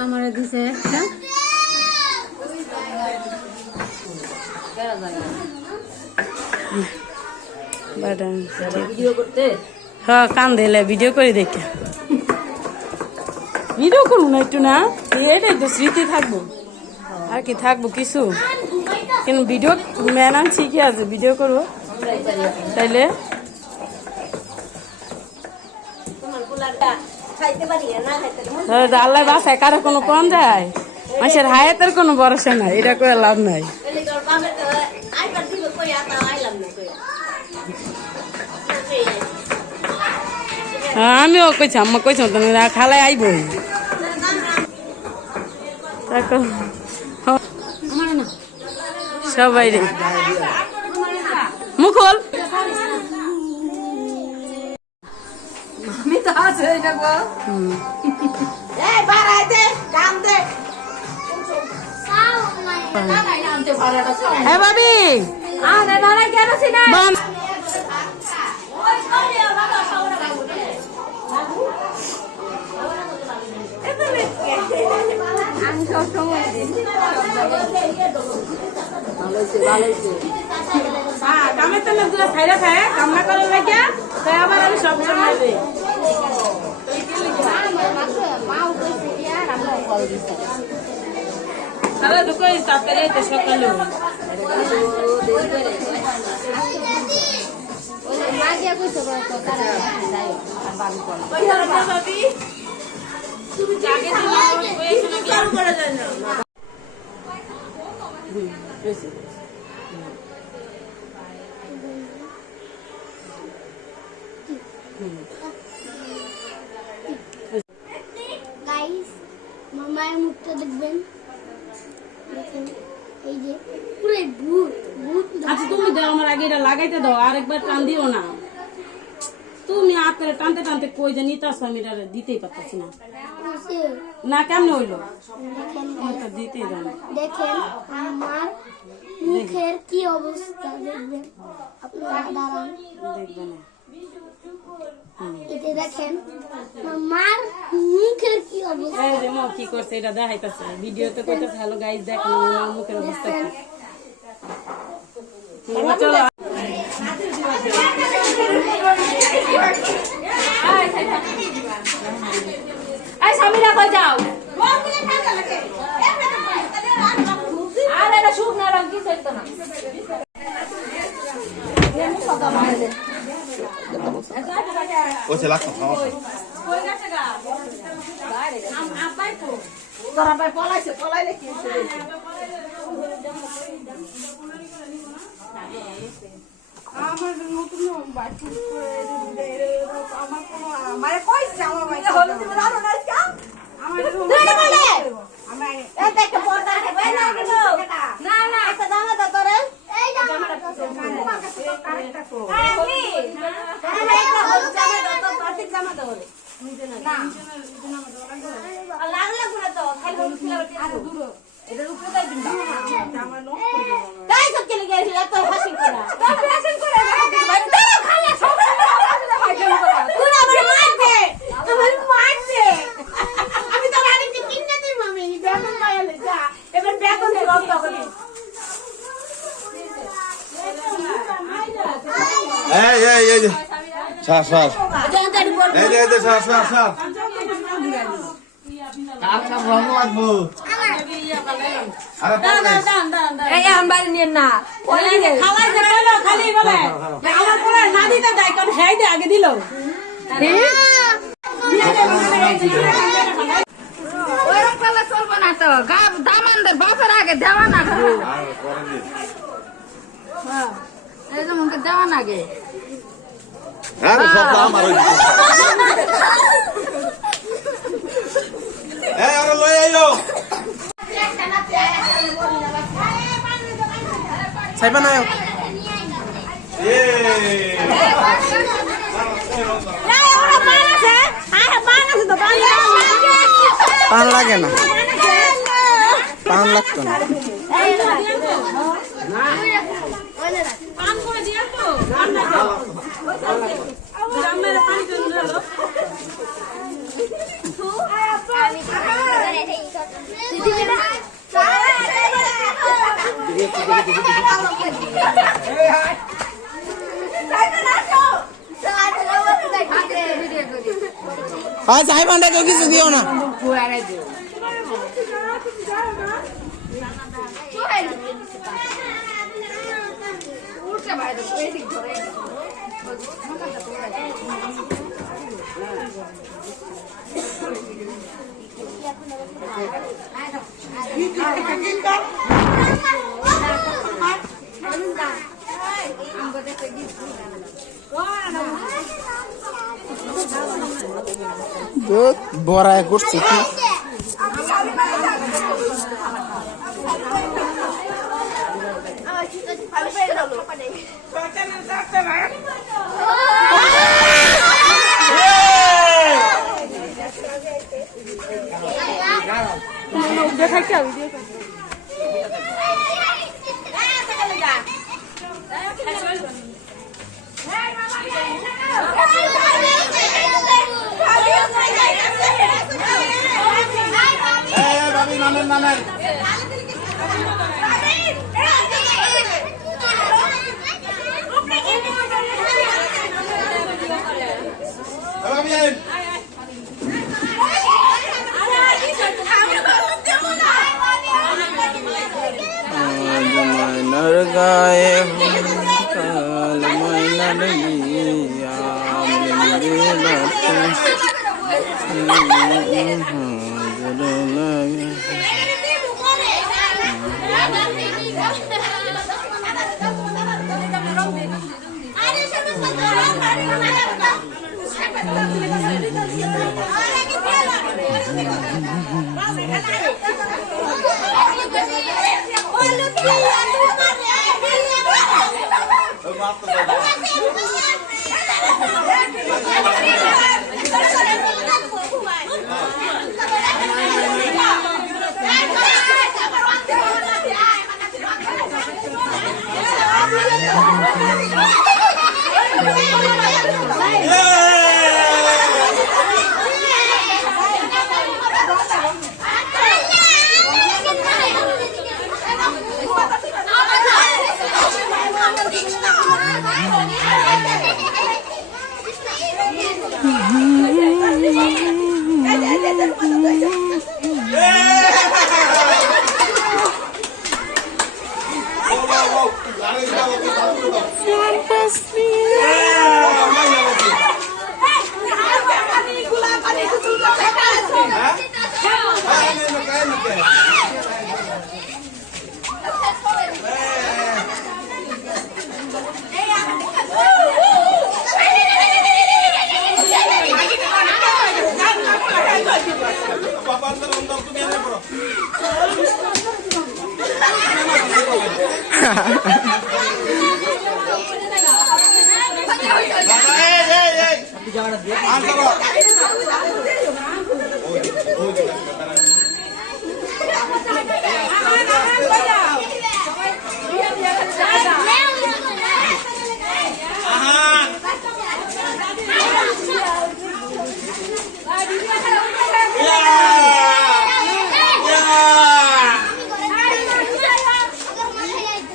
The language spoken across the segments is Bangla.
আমার দিছে একটা হ্যাঁ কান দিলে ভিডিও করে দেখে ভিডিও করবো না একটু না এটাই তো স্মৃতি থাকবো আর কি থাকবো কিছু কিন্তু ভিডিও ম্যান আনছি কি আছে ভিডিও করবো তাইলে আল্লাহ বাসায় কারো কোনো কম যায় মানুষের হায়াতের কোনো ভরসা নাই এটা করে লাভ নাই আমিও কইছি আম্মা কইছ খালাই আইব সবাই রে মুখল আমি তো আছে এটা গো এই বাড়াইতে কাম দে এ ভাবি আরে নানা কেন ছিনা ওই করে বাবা সাউরা বাবু রে এতলে আমি সব সময় দিই ভালোইছে হ্যাঁ কামে তো লোকগুলো ছাইরা খায় কাম না করে লাগিয়া তাই আবার আমি সব সময় দিই মাও কইছে ইয়ার আমরা কল দিছি তাহলে দুটো তাড়াতাড়ি এসে সকালে ওই লাগিয়া কইছে বড় তো তারা যাই আর বাবু কোন কইলা বাবি তুমি জাগে দিলা ওই এখানে কি আর করা যায় না বেশি গাইস মামার মুখটা দেখবেন এই যে পুরো ভূত ভূত আচ্ছা তুমি দাও আমার আগে এটা লাগাইতে দাও আরেকবার টান দিও না তুমি আপনারা টানতে টানতে কই যে নিতাস আমি এটা দিতেই পারতাছি না না কেমন হইলো আমাকে দিতেই দাও দেখেন আমার মুখের কি অবস্থা দেখবেন আপনারা দাঁড়ান দেখবেন এটা দেখেন আমার মুখের কি অবস্থা এই যে মা কি করছে এটা দেখাইতাছে ভিডিওতে কইতাছে হ্যালো গাইস দেখেন আমার মুখের অবস্থা কি চলো এই সামিরা কই যাও আরে এটা শুক না রং কি সইতো না ওছে লাগতো কই গেছে গা আপাই তো তোরা ভাই পলাইছে পলাইলে কি হইছে আমার নতুন বাইক করে আমার কোন আমারে কইছে আমার ভাই হলো তুমি জানো না আজকে আমার ধরে বলে আমি এই দেখ পর্দা ভাই না না না একটা জামা দাও তোরে এই জামাটা তোমার কাছে তো কারেক্টটা কো আমি আরে এটা হলো জামা দাও তো সঠিক জামা দাও রে না লাগলে পুরো তো খালি খিলাবটি আর দূর এটা উপরে দাই দিন জামা নষ্ট করে দাও তাই তো চলে গেছে এত ফাশিং করা ফাশিং করে ভাই দাও খালি সব ফাশিং করা তুই আমারে মারবে আমারে মারবে আমি তো রানী কি কিনে দিই মামি বেতন পাইলে যা এবার বেতন রক্ত করে এই ছাড় ছাড় এই যে ছাড় ছাড় ছাড় কাম কাম রং লাগবো আরে এই আমবারে নিয়ে না ওই যে খালাই যে কইলো খালি বলে আমার পরে না দিতে দেয় কোন হেই দে আগে দিল ওরকম করলে চলবে না তো দামানদের বাপের আগে দেওয়া না হ্যাঁ এই যে মনকে দেওয়া না আগে আরে সব দাম আর এই আরে লই আইও সাইবা না পান লাগে না পান লাগতো না। হ্যাঁ চাই পানটা কেউ কিছু দিও না। বড়াই করছে কি গায়ে কাল ময়না নইয়া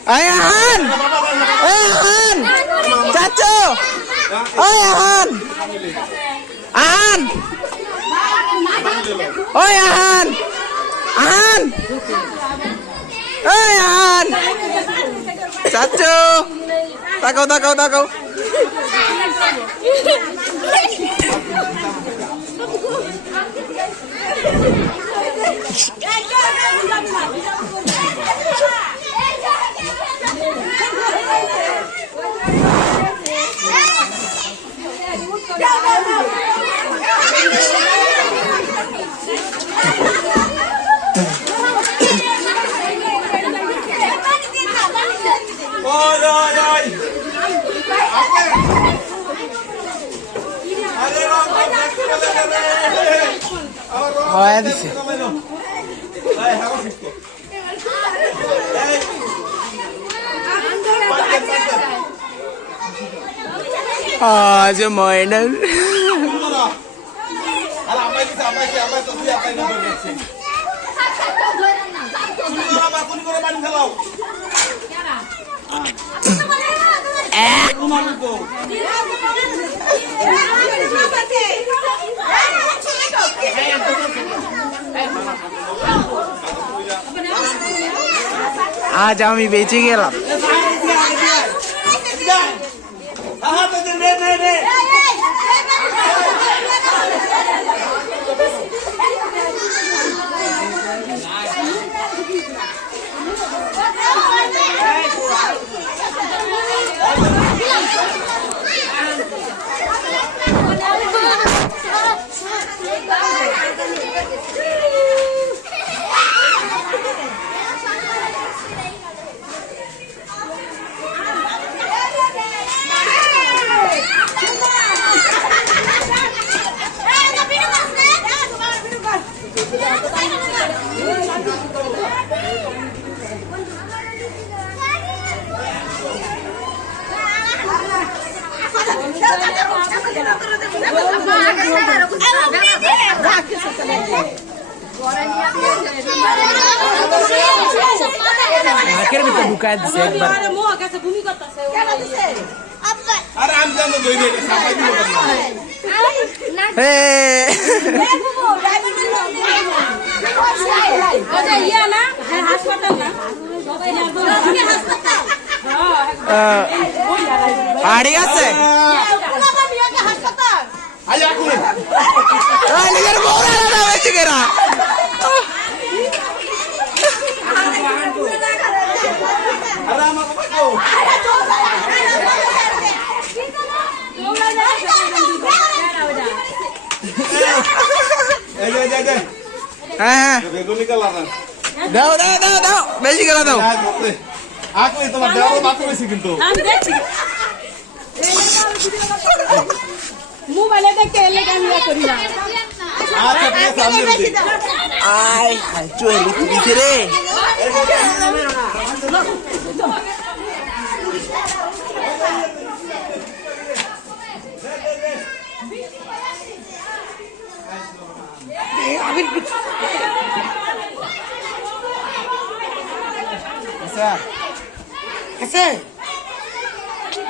Ayan! Ayan! Chacho! Oy, Ahan! Ahan! Oy, Ahan! Ahan! Oy, Ahan! Chacho! Takaw, takaw, takaw! আজ ময়নার আজ আমি বেঁচে গেলাম। নাকের ভিতরে ঢুকায় দিছে একবার। আরে আমি জানো দই দই সাপাই দিব আড়ি আছে আয়া কোন নিজের বউরা না বেঁচে গেরা আরে আমার বাবা এই যে হ্যাঁ বেগুনি কালার দাও দাও দাও দাও বেশি করে দাও। আকলে তোমার দেওয়ার বাত বেশি কিন্তু মোবাইলে দেখে এলে ক্যামেরা করি না। আচ্ছা ঠিক আছে আমি রেডি আয় হায় চোর দিছে রে। আছে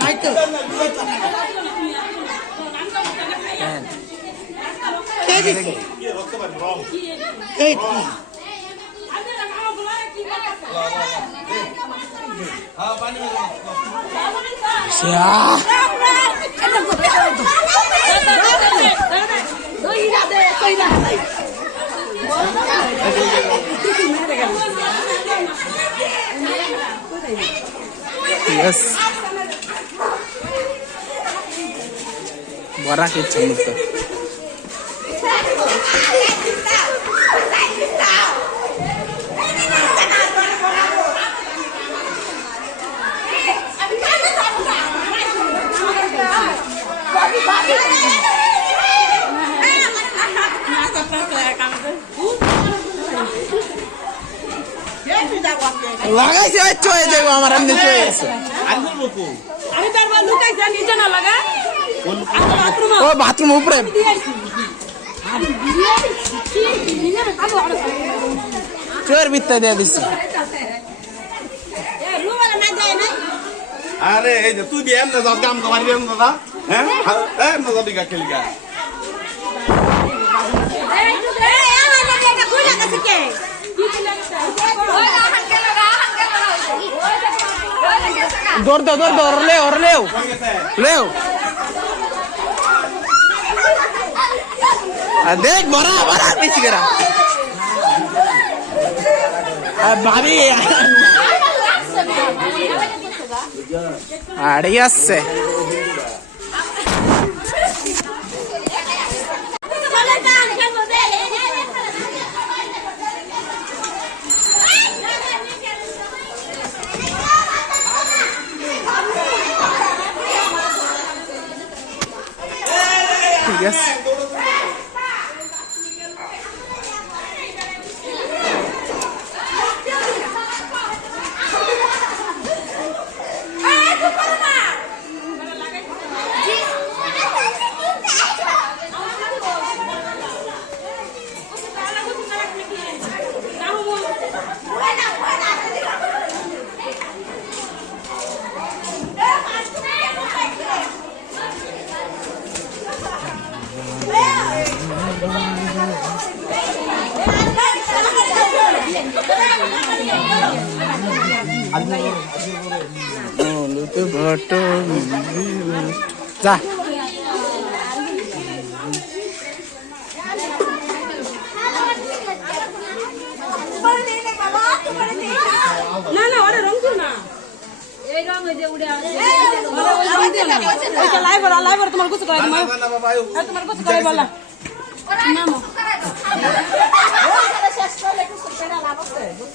নাই তো কে দিছে এই हां पानी में শ্যা Yes. Bora que chumuto. লাগাইছে চয়ে যাবো আমার এমনি চয়ে গেছে। আমি তারপর লুকাইছি নিচে না লাগা ও বাথরুম উপরে চোর ভিতরে দিয়ে দিছি। अरे ए तू भी एम नजर काम कमारी एम दादा हैं एम नजर दिखा खेल का দৌড় দাও দৌড় দাও ওরলেও লেও দেখ বড়া বড়া বেশি করা ভাবি আড়ি আসছে ঠিক আছে যা না না ওরে রং দিও না এই রং ওই যে উড়ে আসে ওইটা লাইভ তোমার কিছু করে তোমার কিছু করে বলা নামো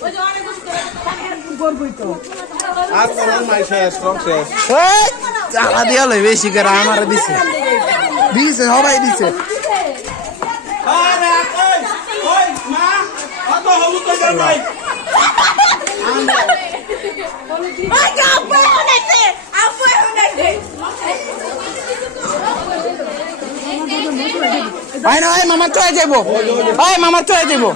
ওই যে অনেক কিছু করে করবই তো আর কোন মাই শেষ রং শেষ চালা দিয়া লই বেশি করে আমার দিছে সবাই দিছে আরে ওই মা কত হলুদ কই যাই ভাই ভাই না মামার চয়ে যাবো মামার চয়ে যাবো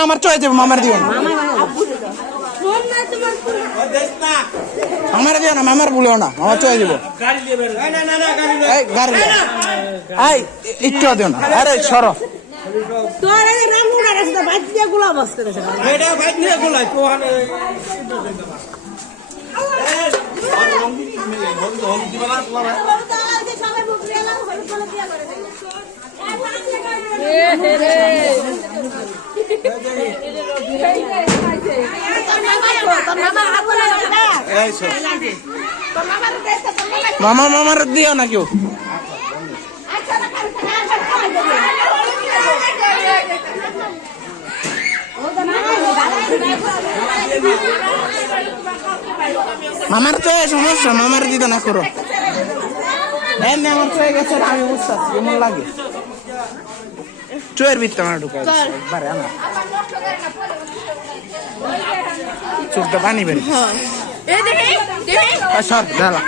মামার চয়ে যাবো মামার দিও না মামার দিও না মামার বলেও না মামার চয়ে যাবো গাড়ি একটু দিও না আরে সর তোর এই রামুনা রাস্তা বাইক দিয়ে গুলা বস করেছে এটা বাইক নিয়ে গোলাই কোহানে হলুদ দিবা না তোলা মামার দিও না কেউ মামার তো সমস্যা মামার দিতে না করো এমনি আমার চয়ে গেছে আমি বুঝতে কেমন লাগে চোয়ের ভিতরে আমার ঢুকা একবারে আমার চোখটা পানি বেরি সব ডালা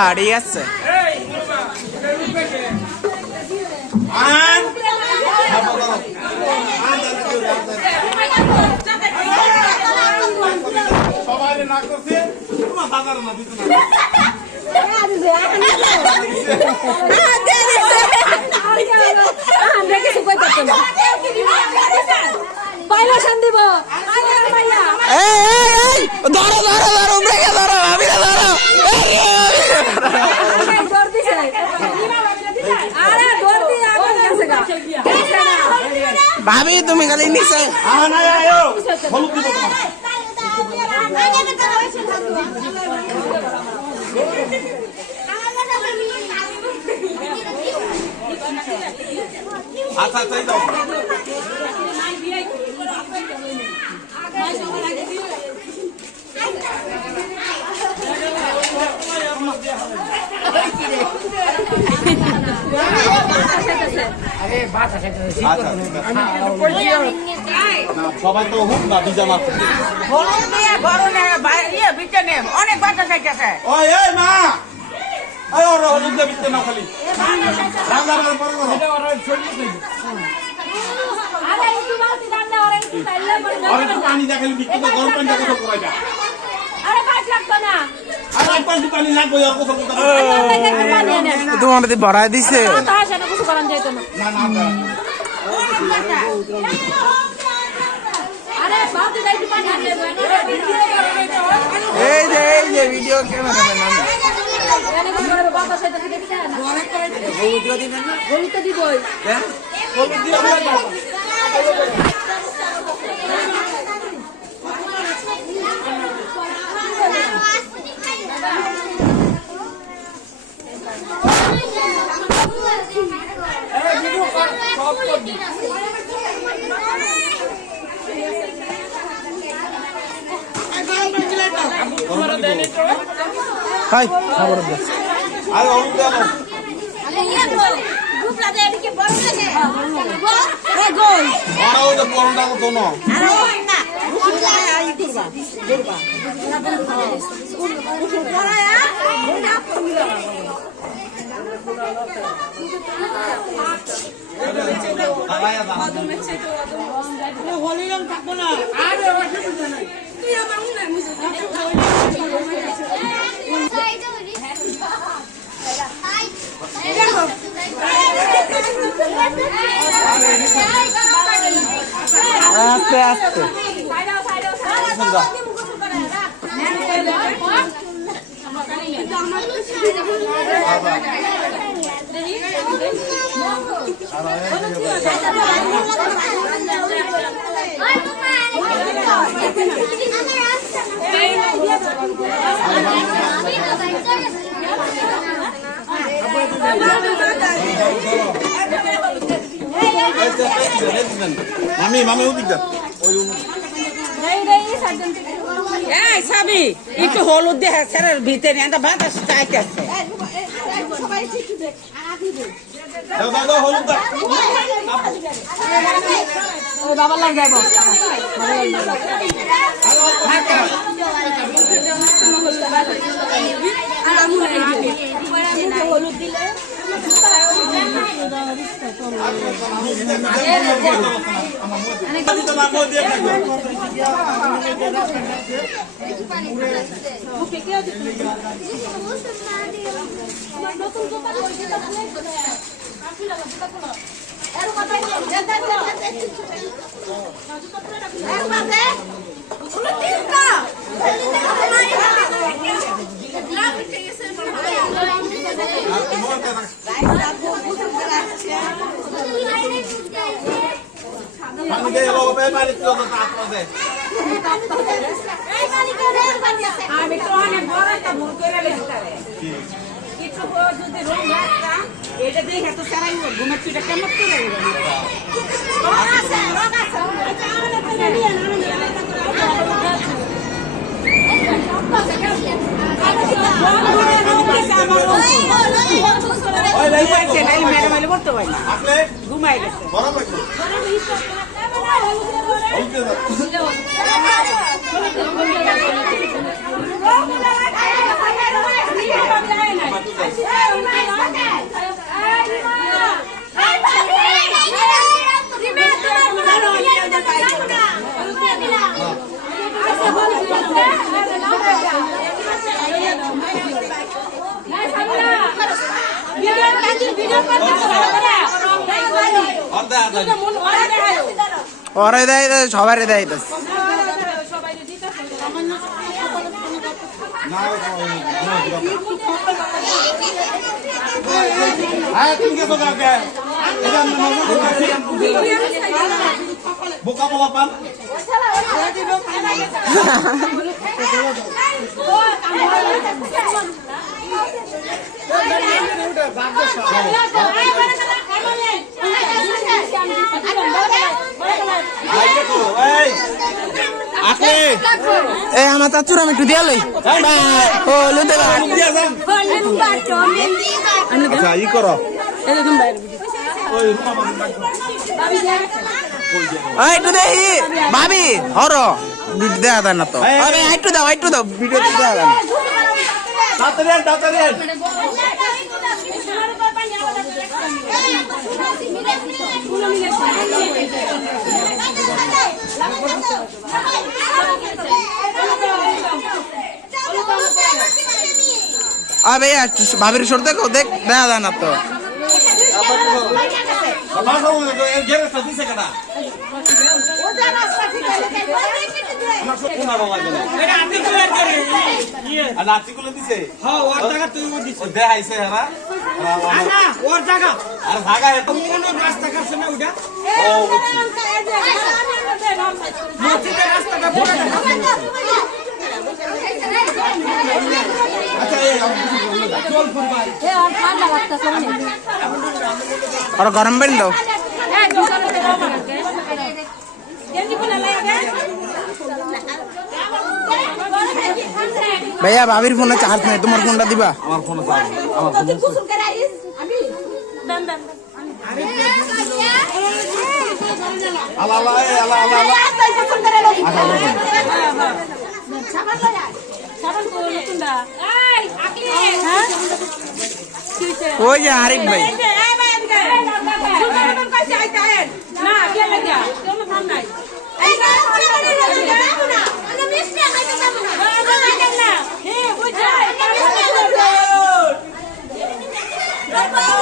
আড়ি আছে সবাই না করছে তোমার বাজার না দিতে না ভাবি তুমি খালি নিচে হলুদ দিব আচ্ছা তাই দাও সবাই তো হুক না বিজা মারতে অনেক বাচ্চা খাইতেছে ওই এই মা ওই ওর হলুদ দে বিতে না খালি রান্নার পরে আরে একটু বালতি দাঁড়া ওরে একটু তাইলে আর একটু পানি দেখালি বিতে তো গরম পানি দেখো তো কইটা আরে কাজ লাগতো না আর এক পানি পানি লাগবে আর কত কত তোমার বড়াই দিছে তার সাথে কিছু করান যাইতো না না না আরে বালতি দাইতে পানি আনলে এই যে ভিডিও ক্যামেরা ম্যান এনে কি করে বাবা সাথে দেখতে না হলুদ দিবেন না হলুদ তো দিবই হ্যাঁ হলুদ দিয়ে আমরা হাই খবর দে আর হলুদ দাও আর ওই যে পরনটা তো না হলিরং থাকবো না তুই আমার মনে হয় আস্তে আস্তে মামি ওদিক যা এই সাবি একটু হলুদ দিয়ে ছেড়ে ভিতরে এটা বাতাস চাইতেছে দাও হলুদ দাও ওই বাবা লাগ যাইব হলুদ দিলে আমি তো অনেক বড় একটা ভুল করে কিছু যদি রোগ লাগতাম এটা দেখে তো সারাই ঘুমের চুটা কেমন করে ঘুমাই গেছে ওরে দেয় সবারই দেয় বোকা বলা পান এই আমার চাচুর আমি একটু দিয়ে লই হলুদ আচ্ছা ই করো একটু দেখি ভাবি হর দেওয়া দেয় না তো একটু দাও ভিডিও দেওয়া দেয় না তাড়াতাড়ি ভাইয়া ভাবির সর দেখো দেখ দেখা যায় না তো আর গরম পানি দাও ভাইয়া ভাবির ফোনে চার্জ নেই তোমার ফোনটা দিবা আমার ফোনে চার্জ আমার ওই যে আরিফ ভাই Bye.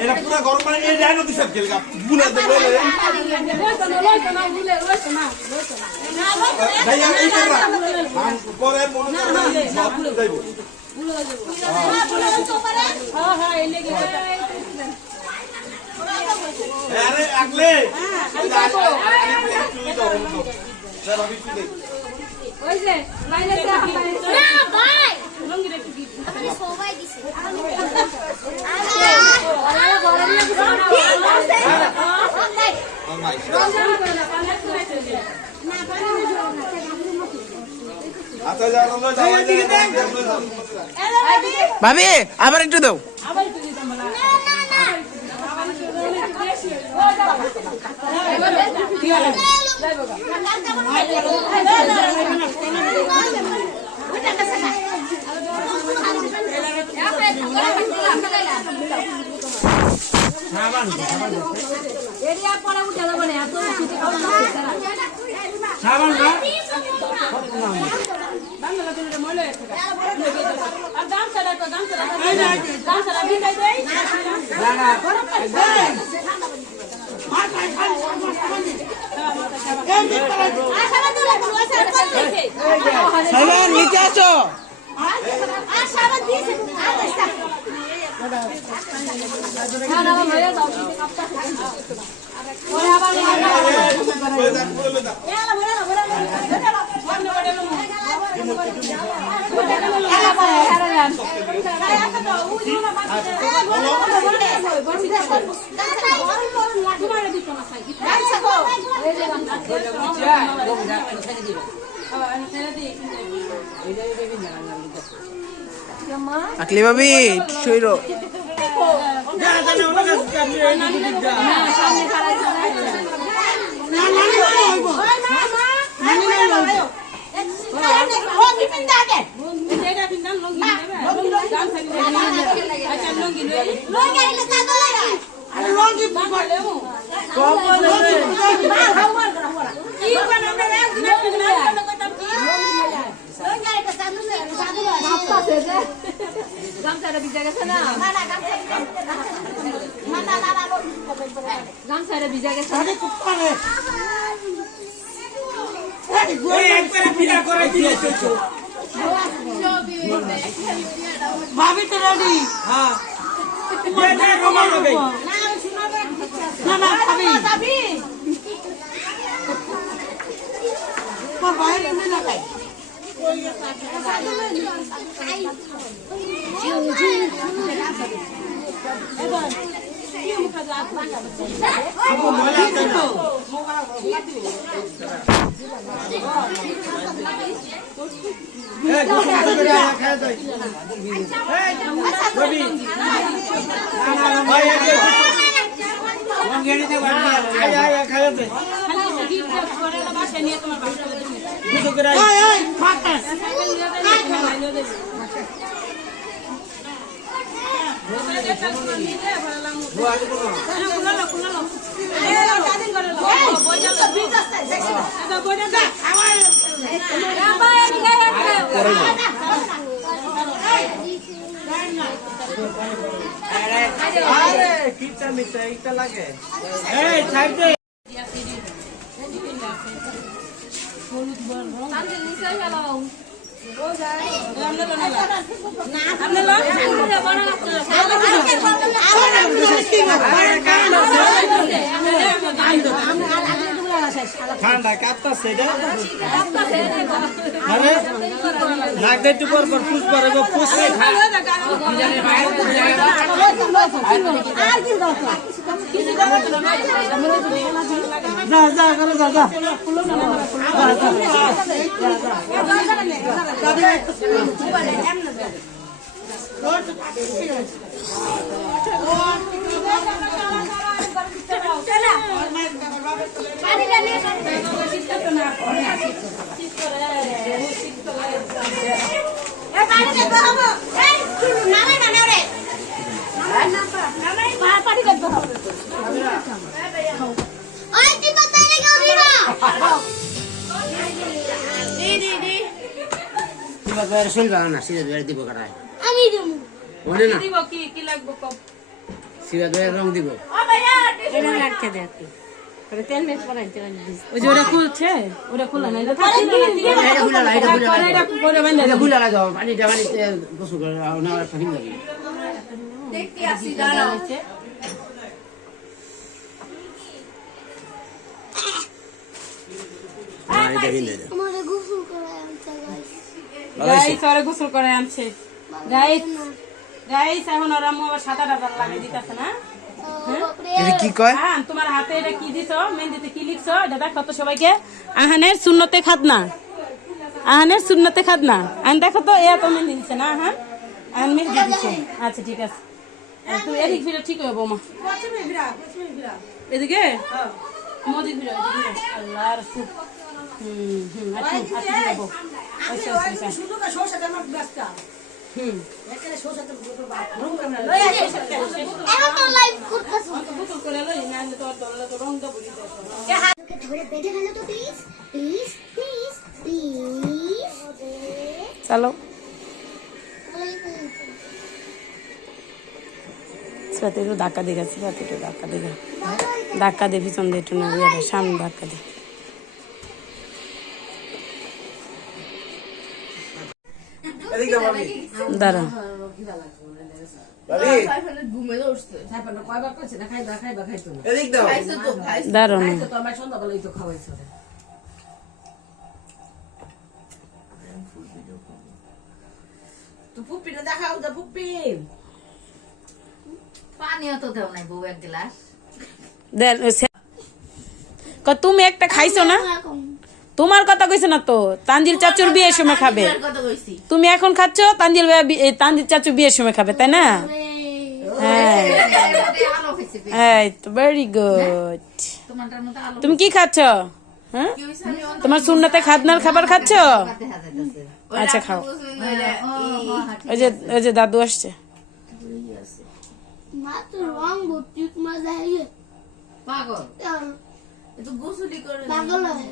এটা পুরো গরম পানি এই ডাইনো দিছে কেলকা বুনা দে বলে ভাইয়া এই করা পরে মনে করে সব যাইবো আরে আগলে ওই যে বাইরে না ভাই আমি সবাই দিছি আচ্ছা জানো না যাওয়া দিকে দেখ ভাবি আবার একটু দাও এরিয়া পড়া উঠে যাবে না এত কিছু সাবান না বাংলা করে মলে আর দাম ছাড়া তো দাম ছাড়া বিকাই দেই সাবান নিচে আসো আকলি ভাবি শৈরো গামছাটা ভিজা গেছে না গামছাটা ভিজা গেছে ভাবি তো রেডি হ্যাঁ না না ভাবি বাইরে না খাই ঠান্ডা কাঁপতাছে এটা আরে নাক দিয়ে একটু পর পর পুষ পরে পুষ যা যা করে যা যা পানি করতে হবে ওই তুই বাতাই রে গাবি না কিবা করে শুনবা না সিধা ধরে দিব কাটায় আমি দেবো ওনে না দিব কি লাগবে কম সিধা ধরে রং দিব এটা রাখতে দে তুই ওরে তেল মেশ পরাইতে দিস ওই যে ওটা খুলছে ওটা খোলা না এটা থাকি না এটা খুলে না এটা খুলে না এটা করে বান্ধা এটা খুলে না দাও পানিটা পানিতে গোসল করে না ফাকিং লাগবে দেখতে আসি দাঁড়াও পানি দেখিন দে আমারে গোসল করে আনতে গাইস গাইস ওরে গোসল করে আনছে গাইস এখন ওরা আম্মু আবার সাদা টাদা লাগিয়ে দিতেছে না এটা কি কয় হ্যাঁ তোমার হাতে এটা কি দিছো মেহেন্দিতে কি লিখছো এটা দেখো তো সবাইকে আহানের সুন্নতে খাদনা আহানের সুন্নতে খাদনা আন দেখো তো এত মেহেন্দি দিছে না হ্যাঁ আহান মেহেন্দি দিছে আচ্ছা ঠিক আছে তুমি এদিক ফিরে ঠিক হবে বৌমা এদিকে মোদি ফিরে আল্লাহ রাসূল আচ্ছা আচ্ছা যাবো আচ্ছা আচ্ছা এখন তো লাইভ করতেছ গোসল করে লই না তো দলে তো রং দেবো ধরে বেঁধে ফেলো তো প্লিজ প্লিজ প্লিজ প্লিজ চলো সাথে একটু ধাক্কা দিয়ে গেছে সাথে একটু ধাক্কা দিয়ে পিছন দিয়ে একটু না সামনে ধাক্কা দিয়ে এদিক দাও ভাবি দাঁড়া ভাবি এদিক দাও দাঁড়ো না পানিও তো দেও নাই বউ এক গ্লাস তুমি একটা খাইছো না তোমার কথা কইছে না তো তানজিল চাচুর বিয়ের সময় খাবে কথা কইছি তুমি এখন খাচ্ছ তানজিল তানজিল চাচু বিয়ের সময় খাবে তাই না হ্যাঁ আলো হইছে এই তো ভেরি গুড তোমারটার মতো আলো তুমি কি খাচ্ছ হ্যাঁ কি হইছে আমি তোমার সুন্নতে খাদনার খাবার খাচ্ছ দেখা যাইতাছে আচ্ছা খাও ওই যে দাদু আসছে মা তো রং ভর্তি মজা হয়ে পাগল তো গোসলি করে পাগল হয়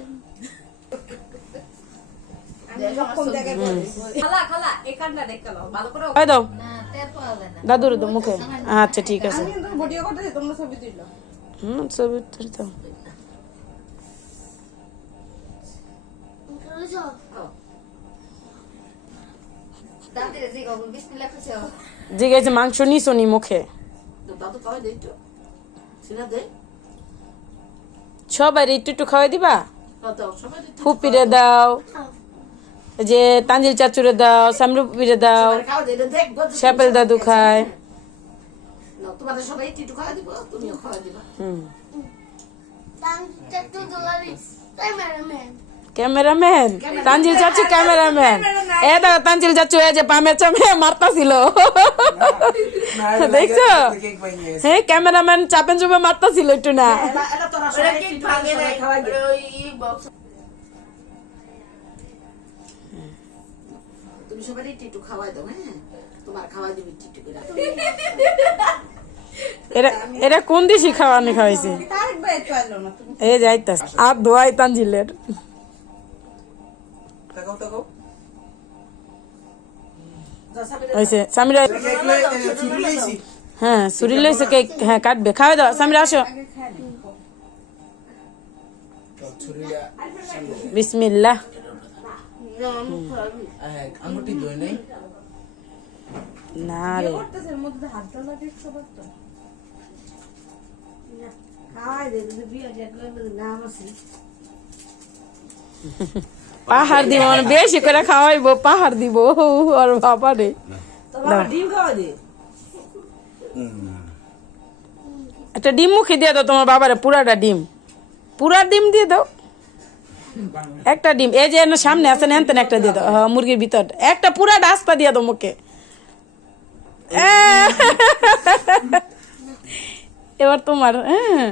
খালা খালা এই কান্না দেখালো ভালো করে ওই দাও না তেল পাওয়া যায় না দাদুর দাও মুখে আচ্ছা ঠিক আছে ভিডিও করতেছি তোমরা ছবি তুললো ছবি তুলি দাও চলো দাঁতে রে গো বিসমিল্লাহ কইছো জিজ্ঞাসা মাংস নিছো নি মুখে দাদু খাওয়া দেই তো সিনা দে সবাই একটু একটু খাওয়াই দিবা কত সবাই ফুপিরে দাও এই যে তানজিল চাচুরে দাও সামরু ফুপিরে দাও খাওয়া দে দেখ শ্যাপেল দাদু খায় না তোমাদের সবাই একটু খাওয়া দিব তুমিও খাওয়া দিবা টান দোলারি ক্যামেরাম্যান ক্যামেরাম্যান তানজিল চাচু ক্যামেরাম্যান এ দেখো তানজিল চাচু এই যে পামে চামে মারতাছিল দেখছো কেক পাই নিয়ে গেছে হ্যাঁ ক্যামেরাম্যান চাপেন চুপে মারতাছিল একটু না এটা তোরা সবাই একটু খাওয়া দিবা ওই বক্স তুমি সবাই একটু খাওয়া দাও হ্যাঁ তোমার খাওয়া দিবি একটু করে এরা কোন দেশি খাওয়ানি খাওয়াইছে এই যাইতাস আর ধোয়াই তানজিলের তাকাও তাকাও হয়েছে সামিরা কেক লই ছুরি লইছি হ্যাঁ ছুরি লইছে কেক হ্যাঁ কাটবে খাওয়া দাও সামিরা আসো ছুরিটা বিসমিল্লাহ আঙ্গুটি দই নাই না রে পাহাড় দিব মানে বেশি করে খাওয়াইবো পাহাড় দিব আর বাবা রে একটা ডিম মুখে দিয়ে দাও তোমার বাবারে পুরাটা ডিম পুরা ডিম দিয়ে দাও একটা ডিম এই যে সামনে আছে না এনতেন একটা দিয়ে দাও মুরগির ভিতর একটা পুরা ডাস্তা দিয়ে দাও মুখে এবার তোমার হ্যাঁ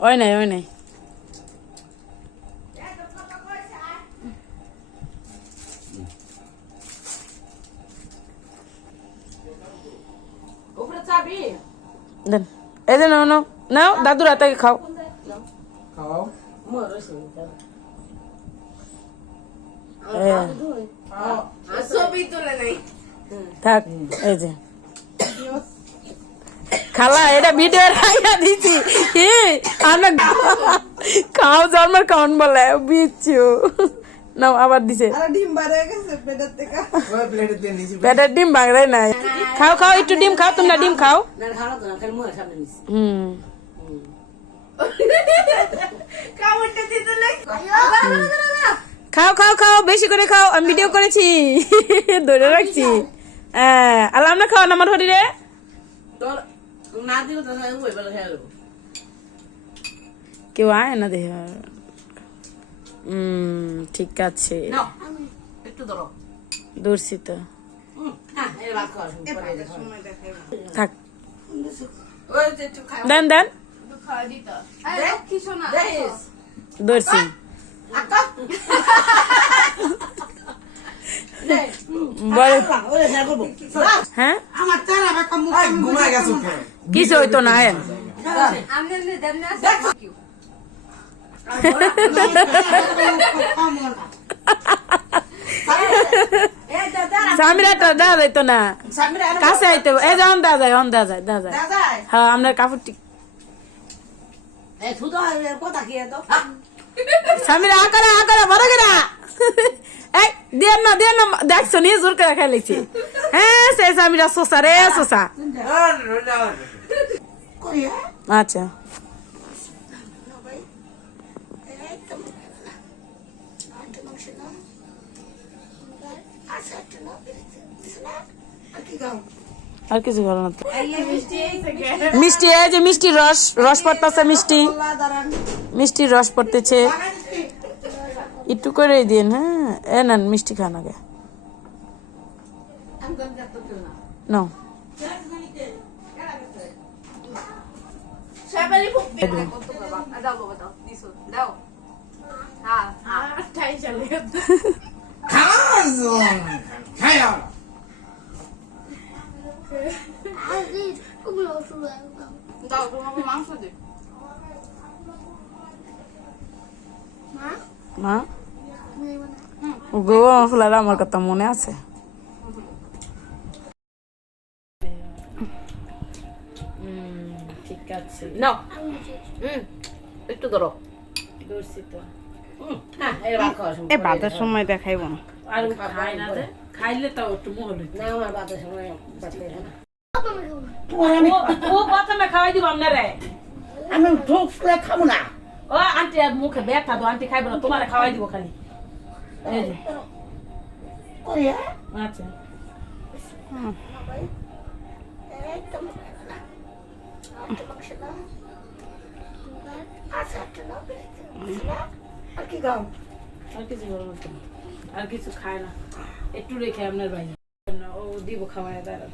ওই নাই ওই নাই দেন এই যে নাও নাও নাও দাদুর হাতে খাও খাও থাক এই যে খালা এটা ভিডিও রাইয়া দিছি আমরা খাও জন্মের কাউন বলে বিচ্ছু নাও আবার দিছে পেটের ডিম ভাঙলে নাই খাও খাও একটু ডিম খাও তোমরা ডিম খাও খাও খাও খাও বেশি করে খাও আমি ভিডিও করেছি ধরে রাখছি আল্লাহ আমরা খাওয়া আমার হরি কেউ আয় না দেহ ঠিক আছে দূরছি তো থাক দেন দেন দূরছি হ্যাঁ কিছু হইতো না হ্যাঁ সামিরাটা দেওয়া যাইতো না কাছে আইতে এ যখন দেওয়া যায় অন দেওয়া যায় হ্যাঁ আপনার কাপড়টি সামিরা আকারা বড় কেনা এই দেন না দেখছো নি জোর করে খাই লিছি হ্যাঁ সে সামিরা সোসা রে সোসা আচ্ছা আর কিছু ভালো না তো মিষ্টি এই যে মিষ্টি রস পড়তেছে মিষ্টির রস পড়তেছে একটু করে দিন হ্যাঁ এ নেন মিষ্টি খান আগে নাও মা গো ফুলার আমার কথা মনে আছে ঠিক আছে নাও একটু ধরো ধরছি তো বাদের সময় দেখাইব না আর খাই না খাইলে তাও একটু মহল না আমার বাদের সময় ও প্রথমে খাওয়াই দিব আপনারে আমি ঢোক করে খাবো না ও আন্টি মুখে ব্যথা তো আন্টি খাইব না তোমারে খাওয়াই দিব খালি এই যে আচ্ছা আর কিছু খায় না একটু রেখে আপনার ভাই ও দিব খাওয়ায় দাঁড়ান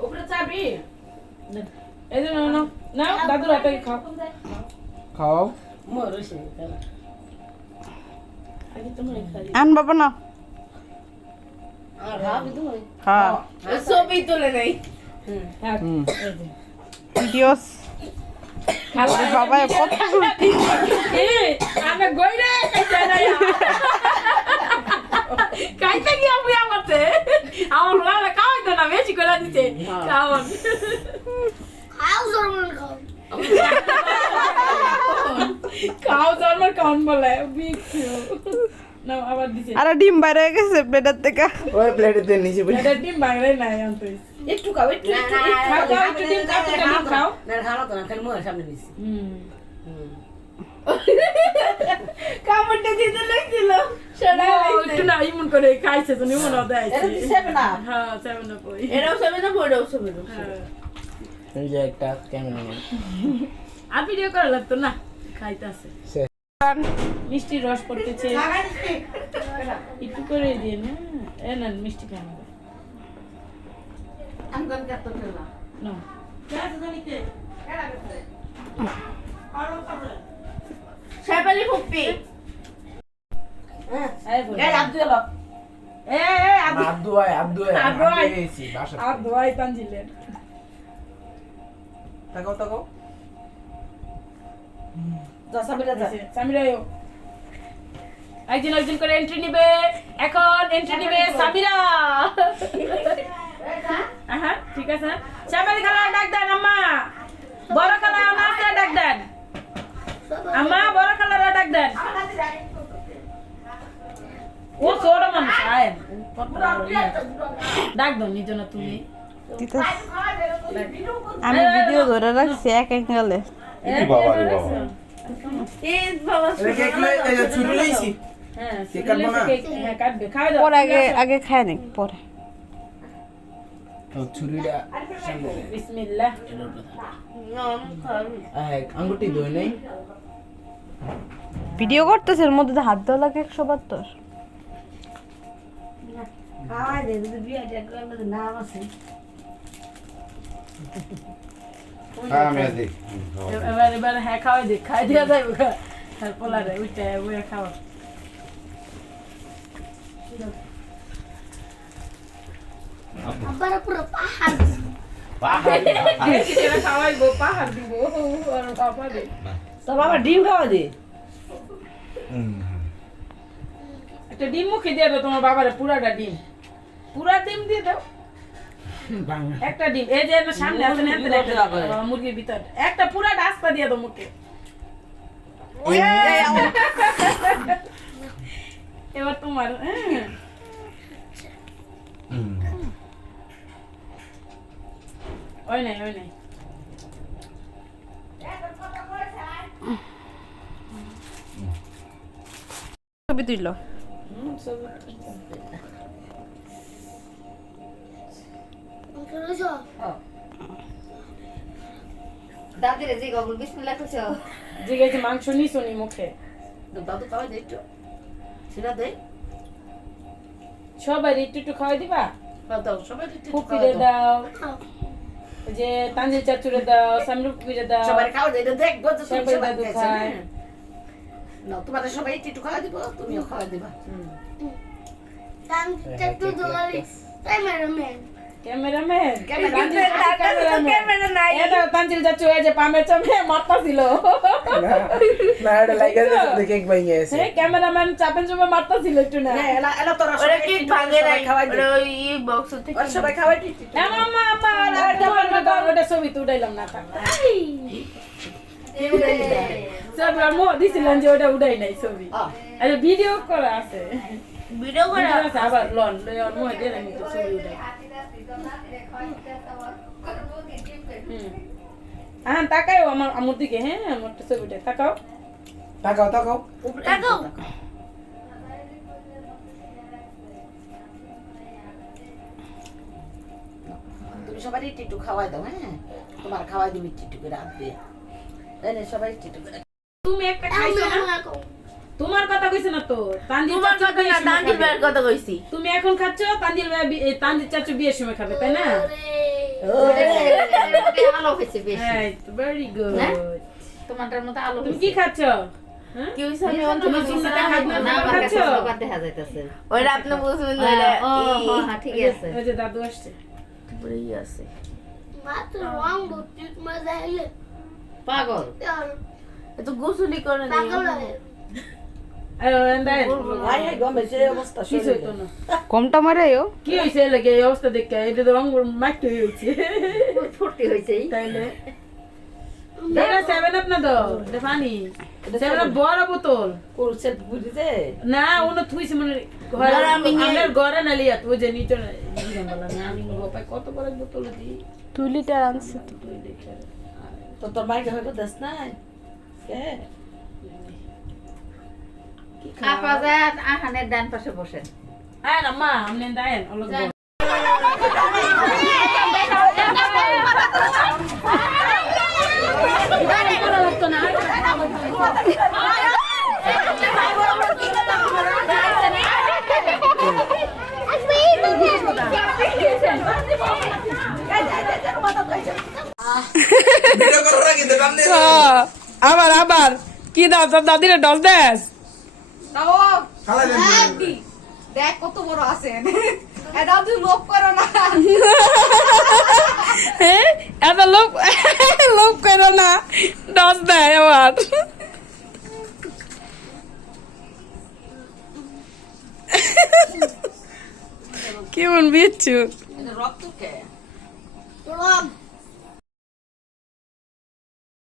উপরে চাবি এই যে না দাদুর হাতে খাও আন বাবা না হ্যাঁ ছবি তুলে নেই ভিডিওস খালা বাবা কত আমি গইরে কাইতে কি আমি আমাতে আমার লালা খাওয়াই তো না বেশি করে দিতে খাওন খাও জন্মের কাউন বলে বিক্রি না আবার দিছে আরে ডিম বাইরে গেছে প্লেটের থেকে ওই প্লেটে দিয়ে নিচে এটা ডিম বাইরে নাই আনতে একটু খাও একটু খাও একটু ডিম খাও না খাও তো না খালি মোর সামনে দিছি কামড়টা দিতে লাগছিল সেটা একটু না ইমন করে খাইছে তো নিমন দেয় এটা সেভেন আপ হ্যাঁ সেভেন আপ ওই এটাও সেভেন আপ ওটাও সেভেন আপ এই যে একটা ক্যামেরা আর ভিডিও করা লাগতো না খাইতেছে মিষ্টির রস পড়তেছে একটু করে দিয়ে না এ না মিষ্টি খান আঙ্গন কাট তো না না শেপালি ফুপি এই বল এই রাত দিলো এ আর দোয়াই তানজিলের তাকাও সামিরাও একজন করে এন্ট্রি নিবে এখন এন্ট্রি নিবে সামিরা ঠিক আছে শ্যামালি খালা ডাক দেন আম্মা বড় খালা আমাকে ডাক দেন আম্মা বড় খালারা ডাক দেন ও ছোট মানুষ আয়েন ডাক দাও নিজ না তুমি আমি ভিডিও ধরে রাখছি এক অ্যাঙ্গেলে কি বাবা রে বাবা ছুটি লইছি হ্যাঁ কেক কাটবো না? হ্যাঁ কাটবে খাওয়া দাও পরে আগে খায় নি পরে ছুরিটা বিসমিল্লাহ আঙ্গুটি দই নেই ভিডিও করতেছে এর মধ্যে হাত দেওয়া লাগে 172 হ্যাঁ আমি আছি এবার হ্যাঁ খাওয়াই দে খাই দিয়া যাইব আর পোলারে উঠে বইয়া খাওয়া আব্বার পুরো পাহাড় খাওয়াইবো পাহাড় দিব আর বাবা দে তো বাবা ডিম খাওয়া দে একটা ডিম মুখে দিয়ে দাও তোমার বাবারে পুরাটা ডিম পুরা ডিম দিয়ে দাও একটা ডিম এই যে না সামনে আছে না একটা মুরগির ভিতর একটা পুরা রাস্তা দিয়ে দাও মুখে এবার তোমার ওই নাই ছবি তুইলো দাদিরে যে গগল বিসমিল্লাহ কইছো জিগেছে মাংস নিছো নি মুখে দাদু খাওয়াই দে একটু সেটা দে সবাই একটু খাওয়াই দিবা দাও সবাই একটু ফুপিরে দাও ওই যে তানজিল চাচুরে দাও সামরু ফুপিরে দাও সবাই খাওয়া দে এটা দেখ গো তো সবাই সবাই দাদু খায় খায়। না তোমাদের সবাই একটু খাওয়া দিব তুমিও খাওয়া দিবা ক্যামেরাম্যান ক্যামেরা নাই এটা তানজিল চাচু এই যে পামের চাপে মারতাছিল না এটা লাইগা দেখে এক ভাই গেছে হ্যাঁ ক্যামেরাম্যান চাপেন চাপে মারতাছিল একটু না না এলা এলা তোরা সবাই কেক ভাঙে না খাওয়া দে ওই সবাই খাওয়া দে আম্মা আর ওটা ছবি তো উঠাইলাম না থাক সব আমো দিছিলেন যে ওটা উঠাই নাই ছবি আরে ভিডিও করা আছে ভিডিও ভিডিও আছে আবার লন লন মই দিয়ে আমি তো ছবি উঠাই তাকাও আমার দিকে হ্যাঁ আমার তো ছবি উঠাই তাকাও তাকাও তুমি সবাই একটু খাওয়াই দাও হ্যাঁ তোমার খাওয়াই দিবি একটু করে রাত দিয়ে এনে সবাই একটু করে তুমি একটা খাইছো না তোমার কথা কইছ না তো তানজিল তোমার চাচু কথা না দান্ডির ভাইয়ের কথা কইছি তুমি এখন খাচ্ছো তানজিল ভাই তানজিল চাচু বিয়ের সময় খাবে তাই না আলো হয়েছে বেশি ভেরি গুড তোমারটার মতো আলো তুমি কি খাচ্ছো কি হইছে আমি তুমি সুন্নতে খাচ্ছ না আমার কাছে খাচ্ছো সবার দেখা যাইতেছে ওইটা আপনি বুঝবেন না ওইটা হ্যাঁ ঠিক আছে ওই যে দাদু আসছে পুরোই আছে পাগল এত গোসলি করে না কমটা মারাইও কি হয়েছে লাগে এই অবস্থা দেখে এটা তো রং মাইট হয়েছে ফুটি হয়েছে তাইলে এটা 7 আপ না দাও এটা পানি 7 আপ বড় বোতল করছে বুঝিতে না ওনা থুইছে মনে ঘরে আমার ঘরে না লিয়া তুই যে নিচে বলা না আমি গোপাই কত বড় বোতল দি 2 লিটার আনছে তো তোর মাইকে হয়তো দেশ নাই কে আপা যায় আহানের ডান পাশে বসেন আয় না মা আমনে দায়েন অলগ আবার কি দাও তোর দাদিরে ডস দেস খালা দেন দেখ কত বড় আছে এটা তুই লোভ করো না হ্যাঁ এত লোক লোক করো না দশ দেয় আবার কেমন বিচ্ছু রক্ত কে রব